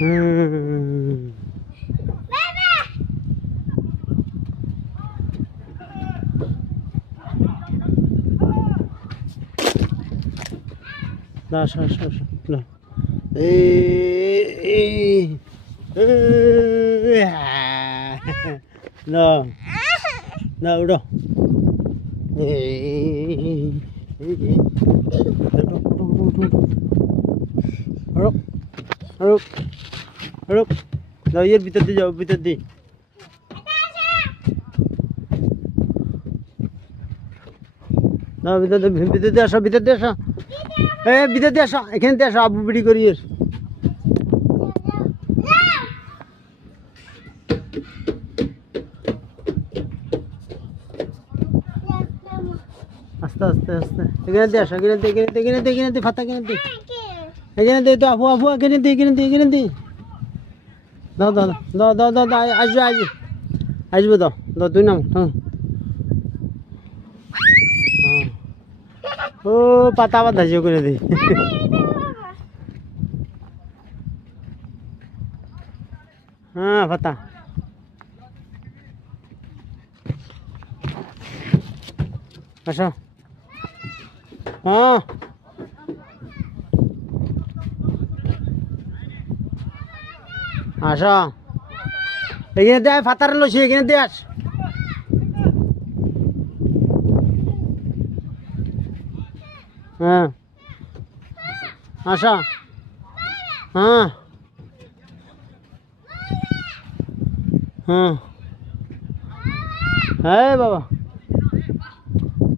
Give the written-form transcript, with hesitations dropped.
না আসো আসো আসো না এই না না উঠো যাও এর ভিতর দিয়ে যাও ভিতর দিয়ে না ভিতর দিয়ে আসো ভিতর দিয়ে আসো ভিতর দিয়ে আসো এখানে দিয়ে আসো আবু বিড়ি করি আস্তে আস্তে আস্তে এখানে দিয়ে আসো এখানে দিয়ে ফাতা এখানে দিয়ে তো আপু এখানে দিয়ে দাও আসবো দাও তুই নাম ও পাতা বাঁধাছি ওখানে দিই হ্যাঁ পাতা আসো হ্যাঁ আসো এখানে দেয় ফাতার লসি এখানে দিয়ে আস হ্যাঁ আসো হ্যাঁ হ্যাঁ হ্যাঁ বাবা